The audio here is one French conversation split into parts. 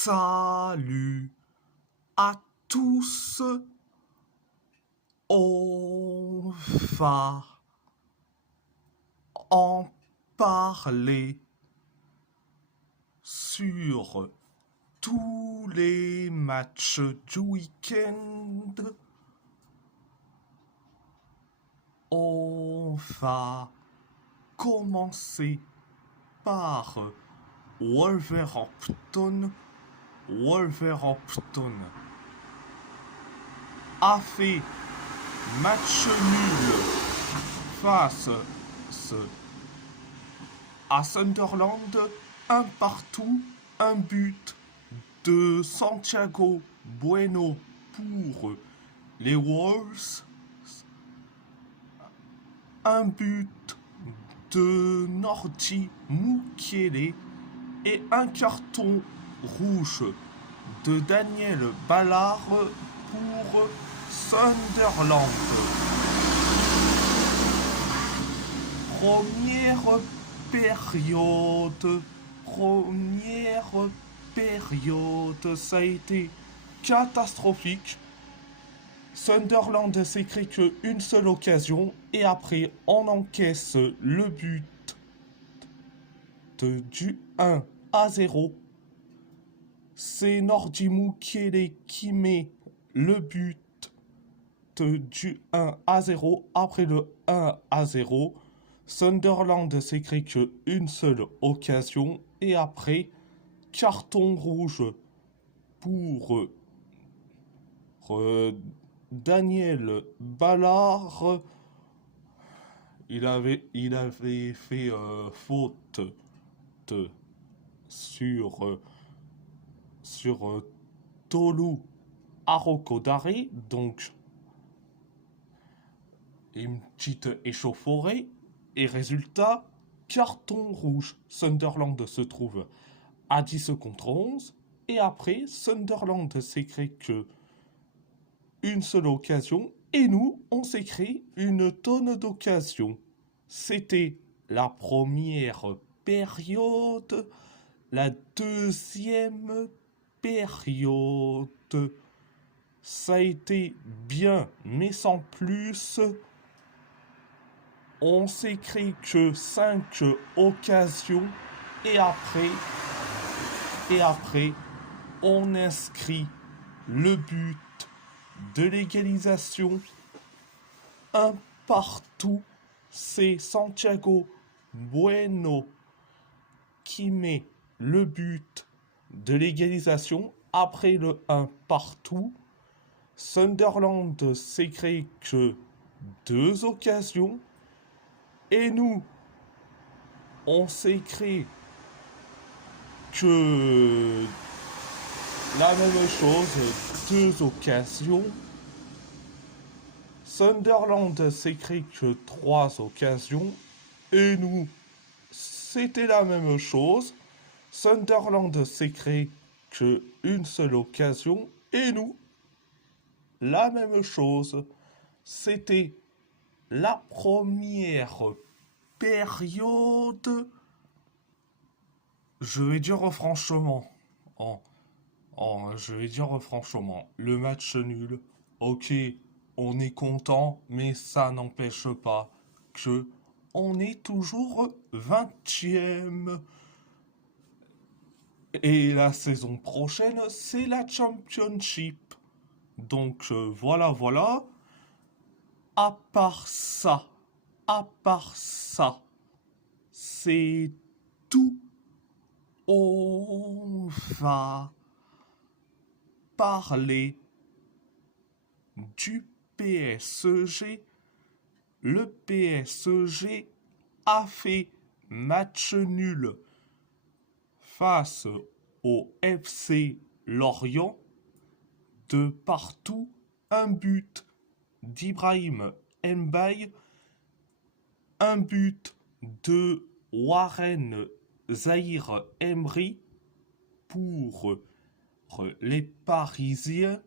Salut à tous, on va en parler sur tous les matchs du week-end. On va commencer par Wolverhampton. Wolverhampton a fait match nul face à Sunderland, un partout, un but de Santiago Bueno pour les Wolves, un but de Nordi Mukiele et un carton rouge de Daniel Ballard pour Sunderland. Première période, ça a été catastrophique. Sunderland s'est créé qu'une seule occasion et après on encaisse le but du 1-0. C'est Nordi Mukiele qui met le but du 1-0. Après le 1-0, Sunderland s'est créé qu'une seule occasion et après carton rouge pour Daniel Ballard. Il avait fait faute sur Tolu Arokodare, donc une petite échauffourée, et résultat, carton rouge. Sunderland se trouve à 10 contre 11, et après, Sunderland s'est créé une seule occasion, et nous, on s'est créé une tonne d'occasions. C'était la première période. La deuxième période, ça a été bien, mais sans plus. On s'est créé que 5 occasions et après, on inscrit le but de l'égalisation. Un partout, c'est Santiago Bueno qui met le but de l'égalisation. Après le 1 partout, Sunderland s'est créé que 2 occasions et nous, on s'est créé que la même chose, 2 occasions. Sunderland s'est créé que 3 occasions et nous, c'était la même chose. Sunderland s'est créé que une seule occasion et nous, la même chose. C'était la première période. Je vais dire franchement, le match nul. Ok, on est content, mais ça n'empêche pas que on est toujours 20e. Et la saison prochaine, c'est la Championship. Donc voilà. À part ça, c'est tout. On va parler du PSG. Le PSG a fait match nul face au FC Lorient, de partout, un but d'Ibrahim Mbaye, un but de Warren Zahir Emery pour les Parisiens,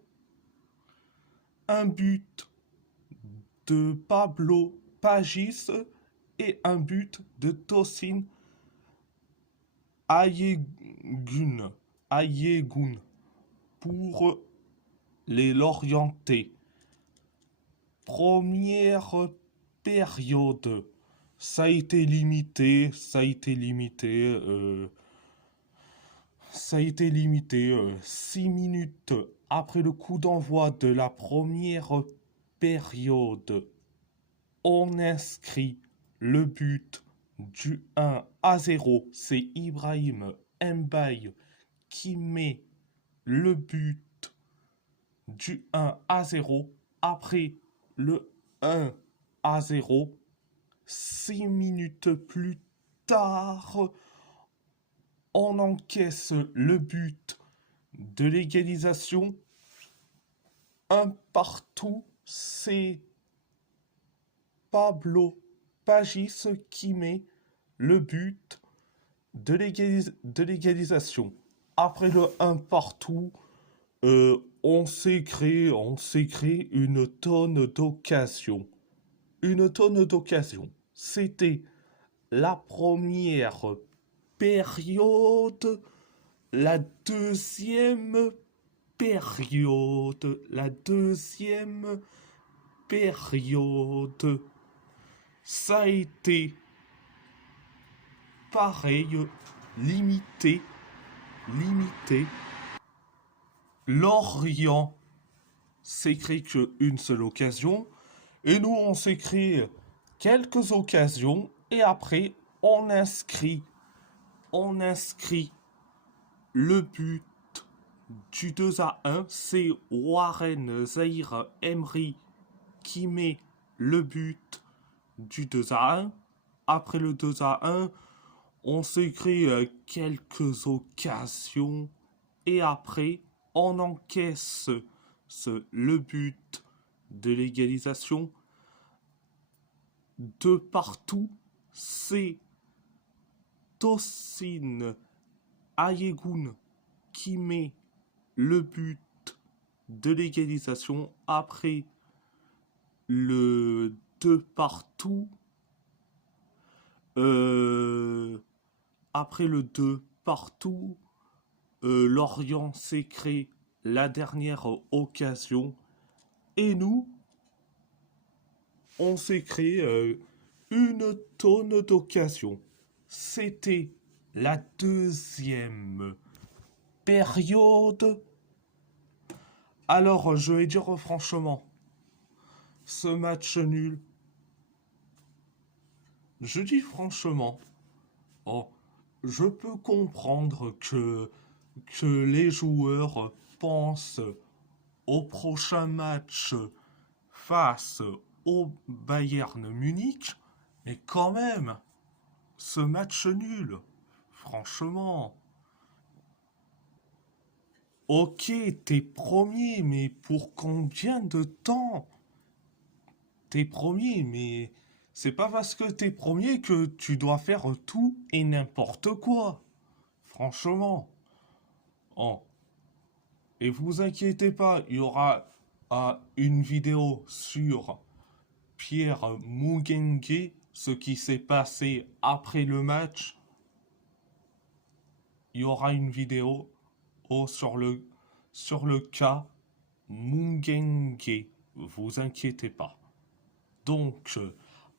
un but de Pablo Pagis et un but de Tosin Ayegun Ayegun pour les Lorientais. Première période, ça a été limité, ça a été limité, 6 minutes après le coup d'envoi de la première période. On inscrit le but du 1-0. C'est Ibrahim Mbaye qui met le but du 1-0 après le 1-0. 6 minutes plus tard, on encaisse le but de l'égalisation. Un partout, c'est Pablo Pagis qui met le but de l'égalisation. Après le 1 partout, on s'est créé une tonne d'occasions. Une tonne d'occasions. C'était la première période, la deuxième période, ça a été pareil, limité. Lorient s'est créé qu'une seule occasion, et nous on s'est créé quelques occasions, et après on inscrit le but du 2-1. C'est Warren Zahir Emery qui met le but du 2-1. Après le 2-1, on s'est créé quelques occasions, et après on encaisse le but de l'égalisation. De partout, c'est Tosin Ayegun qui met le but de l'égalisation après le 2 partout. Après le 2 partout, Lorient s'est créé la dernière occasion, et nous, on s'est créé une tonne d'occasions. C'était la deuxième période. Alors, je vais dire franchement, ce match nul, je dis franchement, je peux comprendre que les joueurs pensent au prochain match face au Bayern Munich, mais quand même, ce match nul, franchement. Ok, t'es premier, mais pour combien de temps? T'es premier, mais c'est pas parce que t'es premier que tu dois faire tout et n'importe quoi. Franchement. Oh. Et vous inquiétez pas, il y aura une vidéo sur Pierre Mugengue, ce qui s'est passé après le match. Il y aura une vidéo sur le cas Mugengue. Vous inquiétez pas. Donc,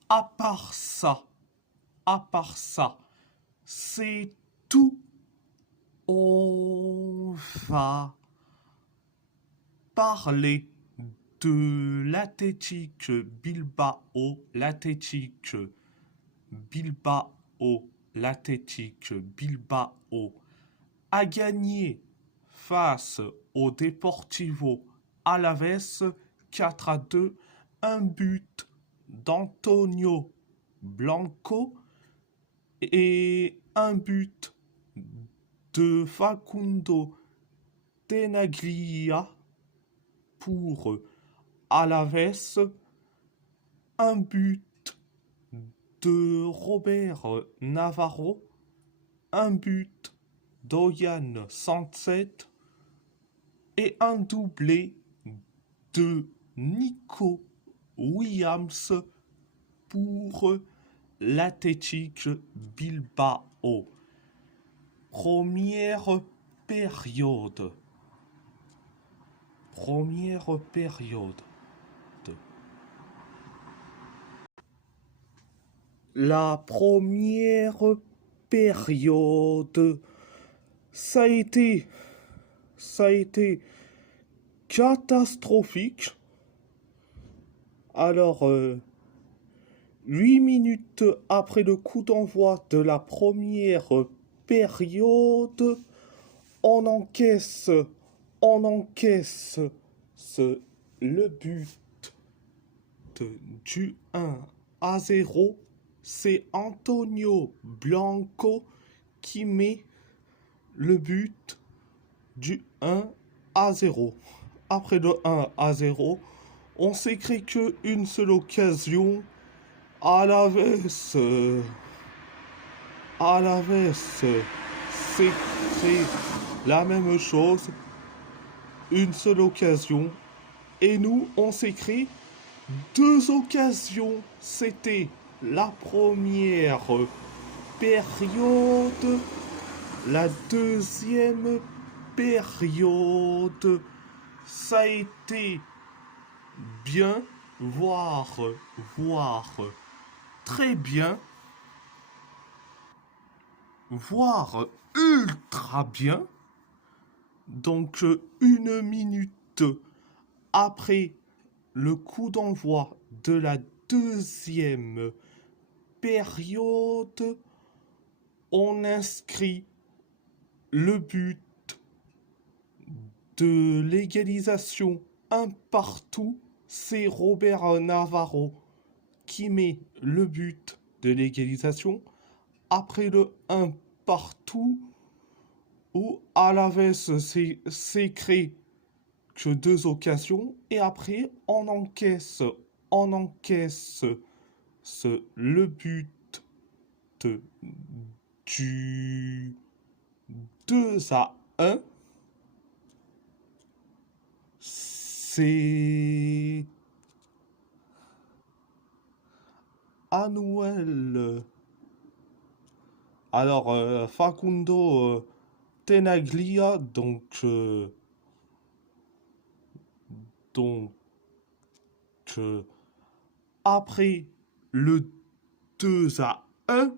à part ça, c'est tout. On va parler de l'Athletic Bilbao. L'Athletic Bilbao a gagné face au Deportivo Alavés 4-2. Un but d'Antonio Blanco et un but de Facundo Tenaglia pour Alavés, un but de Robert Navarro, un but d'Oyan Sanset et un doublé de Nico Williams pour l'Athletic Bilbao. Première période. Première période. La première période, ça a été, ça a été catastrophique. Alors, 8 minutes après le coup d'envoi de la première période, on encaisse, on encaisse le but du 1-0. C'est Antonio Blanco qui met le but du 1-0. Après le 1-0, on s'est créé qu'une seule occasion. Alaves, c'est créé la même chose, une seule occasion. Et nous, on s'est créé 2 occasions. C'était la première période, la deuxième période. Ça a été bien, voire très bien, voire ultra bien. Donc 1 minute après le coup d'envoi de la deuxième période, on inscrit le but de l'égalisation un partout. C'est Robert Navarro qui met le but de l'égalisation après le 1 partout où Alaves s'est créé que 2 occasions et après on encaisse le but du 2-1. C'est Anuel. Alors, Facundo Tenaglia, donc après le 2-1,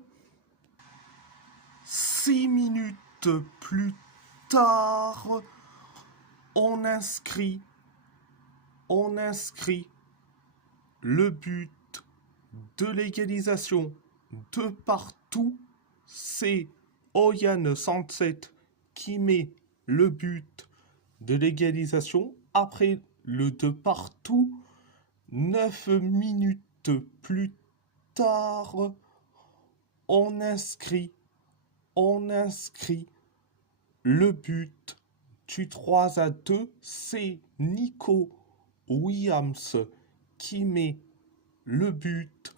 6 minutes plus tard, on inscrit le but de l'égalisation de partout. C'est Oyan Sanset qui met le but de l'égalisation après le de partout. 9 minutes plus tard, on inscrit le but du 3-2. C'est Nico Williams qui met le but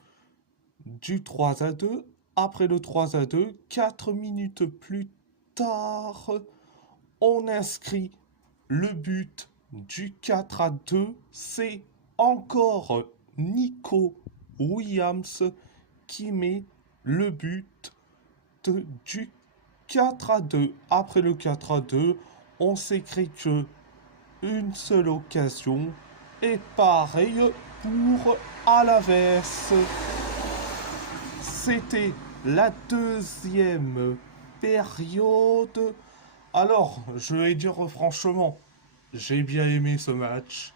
du 3-2. Après le 3-2, 4 minutes plus tard, on inscrit le but du 4-2. C'est encore Nico Williams qui met le but du 4-2. Après le 4-2, on s'est créé que une seule occasion. Et pareil pour Alaves. C'était la deuxième période. Alors, je vais dire franchement, j'ai bien aimé ce match.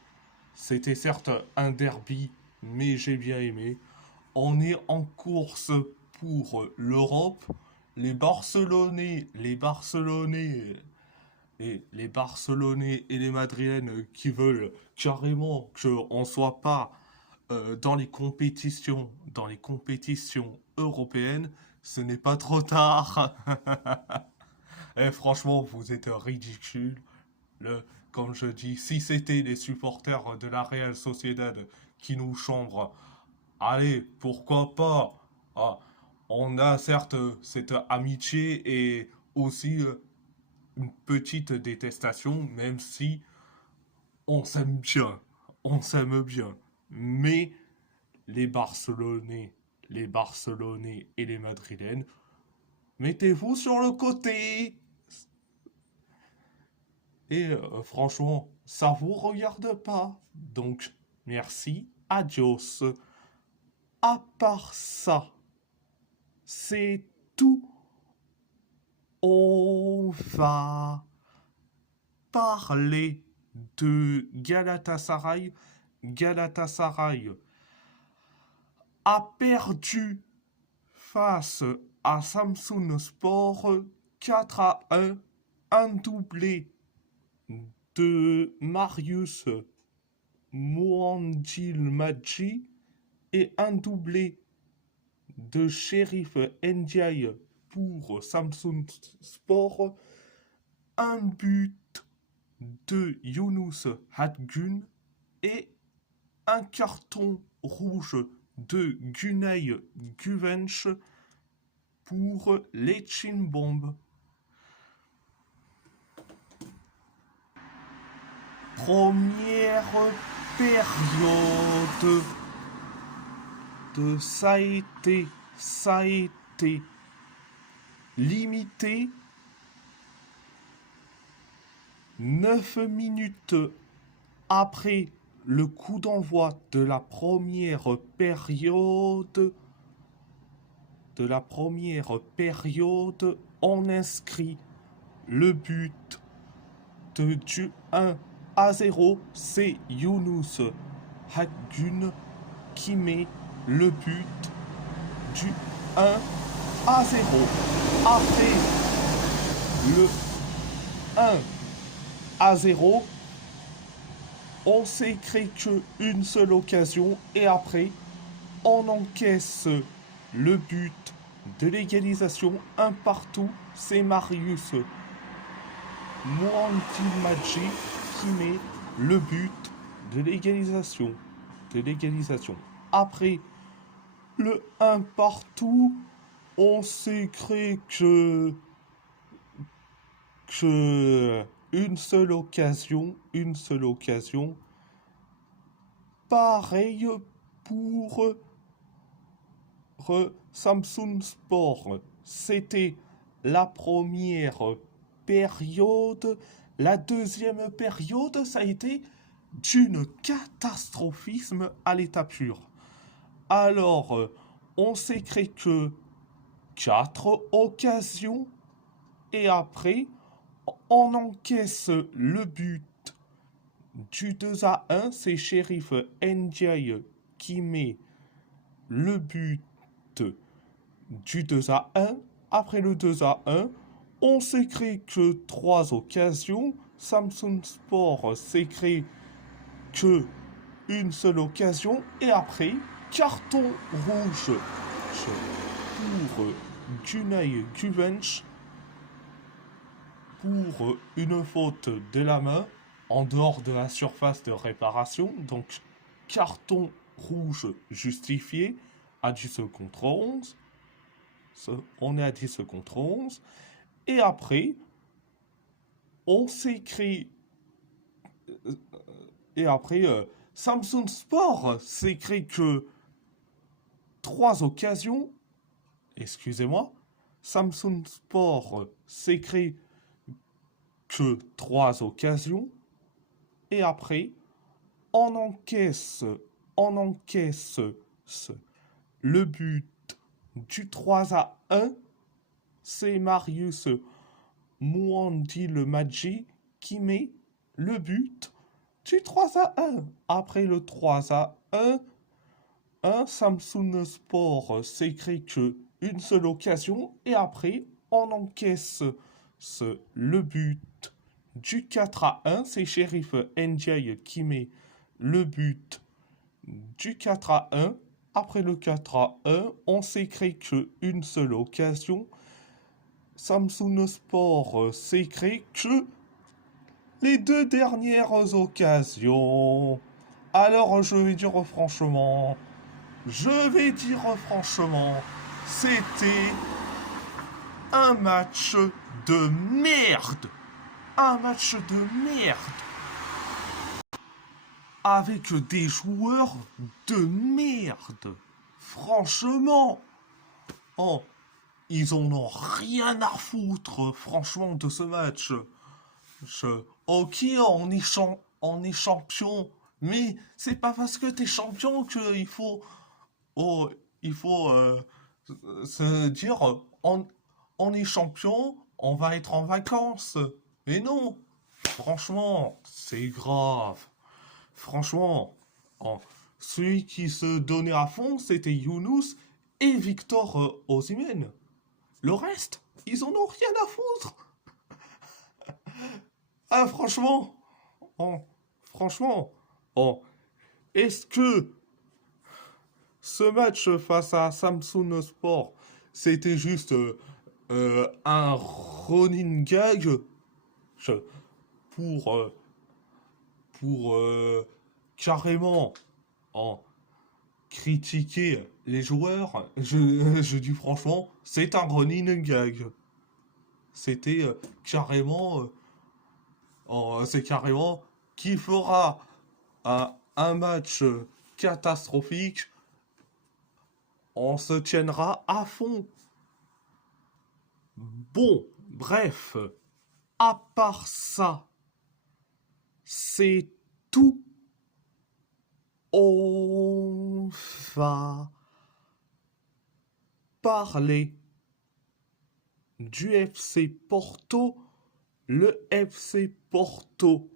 C'était certes un derby, mais j'ai bien aimé. On est en course pour l'Europe. Les Barcelonais et les Madrilènes qui veulent carrément qu'on ne soit pas dans les compétitions européennes, ce n'est pas trop tard. Et franchement, vous êtes ridicules. Comme je dis, si c'était les supporters de la Real Sociedad qui nous chambrent, allez, pourquoi pas. Ah, on a certes cette amitié et aussi une petite détestation, même si on s'aime bien. On s'aime bien. Mais les Barcelonais, et les Madrilènes, mettez-vous sur le côté. Et franchement, ça vous regarde pas. Donc, merci, adios. À part ça, c'est tout. On va parler de Galatasaray. Galatasaray a perdu face à Samsun Sport 4-1, un doublé de Marius Mouandil-Madji et un doublé de Sheriff Ndiaye pour Samsun Sport, un but de Younous Hadgun et un carton rouge de Gunay Guvench pour les Chinbomb. Première période de ça a été limité 9 minutes après le coup d'envoi de la première période. On inscrit le but du 1-0. C'est Younous Hadgun qui met le but du 1-0. Après le 1-0, on s'est créé qu'une seule occasion et après, on encaisse le but de l'égalisation, un partout. C'est Marius Mouandil-Madji qui met le but de l'égalisation. Après le 1 partout, on s'est créé que une seule occasion. Pareil pour Samsun Sport. C'était la première période. La deuxième période, ça a été d'une catastrophisme à l'état pur. Alors, on s'est créé que 4 occasions et après, on encaisse le but du 2-1. C'est Sheriff Ndiaye qui met le but du 2-1. Après le 2-1, on s'est créé que 3 occasions. Samsun Sport s'est créé que une seule occasion. Et après, carton rouge pour Gunay Guvench pour une faute de la main en dehors de la surface de réparation. Donc, carton rouge justifié à 10 contre 11. On est à 10 contre 11. Et après, on s'écrit. Et après, Samsun Sport s'écrit que 3 occasions. Excusez-moi. Samsun Sport s'écrit que 3 occasions. Et après, on encaisse le but du 3-1. C'est Marius Mouandil-Madji qui met le but du 3-1. Après le 3-1, Samsun Sport s'écrit que une seule occasion et après on encaisse le but du 4-1. C'est Sheriff Ndiaye qui met le but du 4-1. Après le 4-1, on s'est créé qu'une seule occasion. Samsun Sport s'est créé que les 2 dernières occasions. Alors je vais dire franchement, c'était un match de merde. Avec des joueurs de merde. Franchement, oh, ils en ont rien à foutre, franchement, de ce match. Ok, on est champion, mais c'est pas parce que t'es champion qu'il faut, oh, il faut se dire on est champion, on va être en vacances. Mais non, franchement, c'est grave. Franchement, en- celui qui se donnait à fond, c'était Younous et Victor Osimhen. Le reste, ils en ont rien à foutre. Ah, franchement, oh, franchement, oh, est-ce que ce match face à Samsung Sport, c'était juste un running gag je- pour, pour carrément en critiquer les joueurs? Je dis franchement, c'est un running gag. C'était carrément, c'est carrément qui fera un match catastrophique, on se tiendra à fond. Bon, bref, à part ça, c'est tout. On va parler du FC Porto. Le FC Porto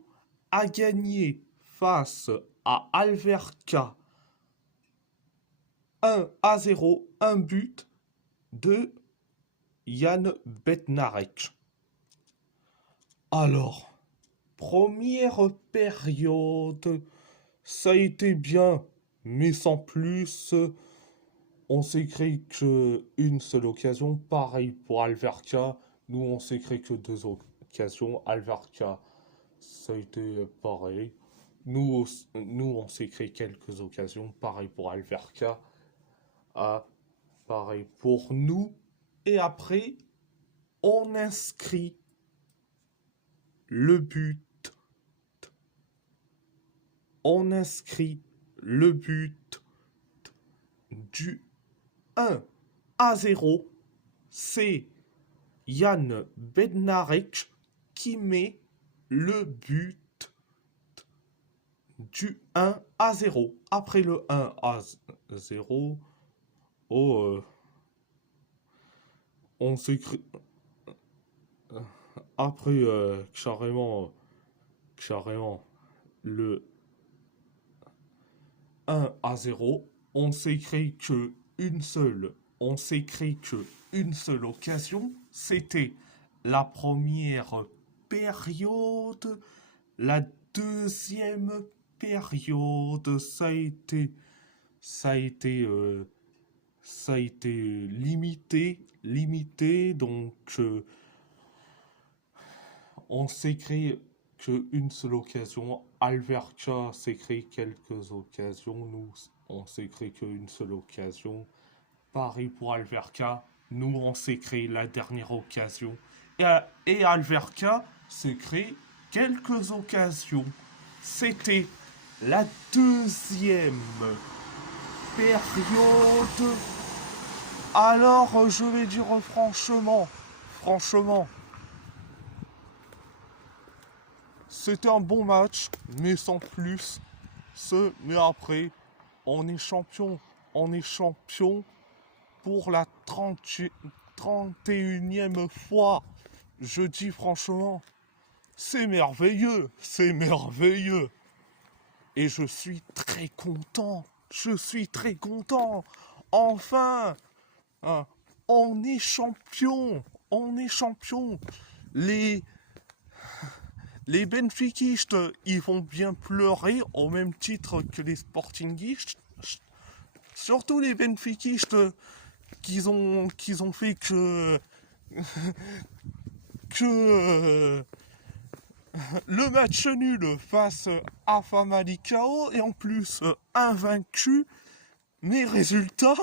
a gagné face à Alverca 1-0, un but de Jan Bednarek. Alors, première période, ça a été bien, mais sans plus. On s'est créé que une seule occasion. Pareil pour Alverca. Nous, on s'est créé que deux occasions. Alverca, ça a été pareil. Nous on s'est créé quelques occasions. Pareil pour Alverca. Ah, pareil pour nous. Et après, on inscrit le but. On inscrit le but du 1-0. C'est Jan Bednarek qui met le but du 1-0. Après le 1-0, oh, on s'écrit. Après, carrément, le 1-0, on s'est créé que une seule. On s'est créé que une seule occasion. C'était la première période. La deuxième période, ça a été, ça a été limité. Donc, on s'est créé qu'une seule occasion. Alverca s'est créé quelques occasions. Nous, on s'est créé qu'une seule occasion. Pareil pour Alverca. Nous, on s'est créé la dernière occasion. Et Alverca s'est créé quelques occasions. C'était la deuxième période. Alors, je vais dire franchement, c'était un bon match, mais sans plus. Mais après, on est champion. On est champion pour la 31e fois. Je dis franchement, c'est merveilleux. C'est merveilleux. Et je suis très content. Je suis très content. Enfin, hein, on est champion. On est champion. Les, les Benfiquistes, ils vont bien pleurer au même titre que les Sportingistes. Surtout les Benfiquistes qu'ils ont fait que le match nul face à Famalicão et en plus invaincu. Mais résultat,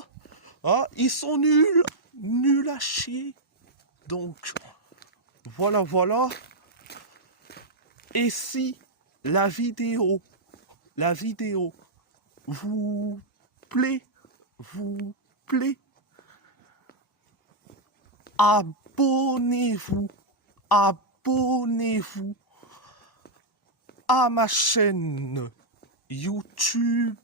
ah, ils sont nuls à chier. Donc voilà. Et si la vidéo vous plaît, vous plaît, abonnez-vous, abonnez-vous à ma chaîne YouTube.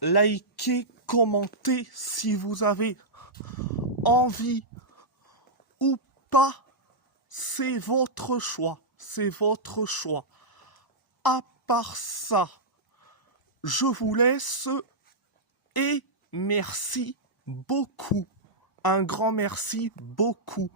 Likez, commentez si vous avez envie ou pas. C'est votre choix. C'est votre choix. À part ça, je vous laisse et merci beaucoup. Un grand merci beaucoup.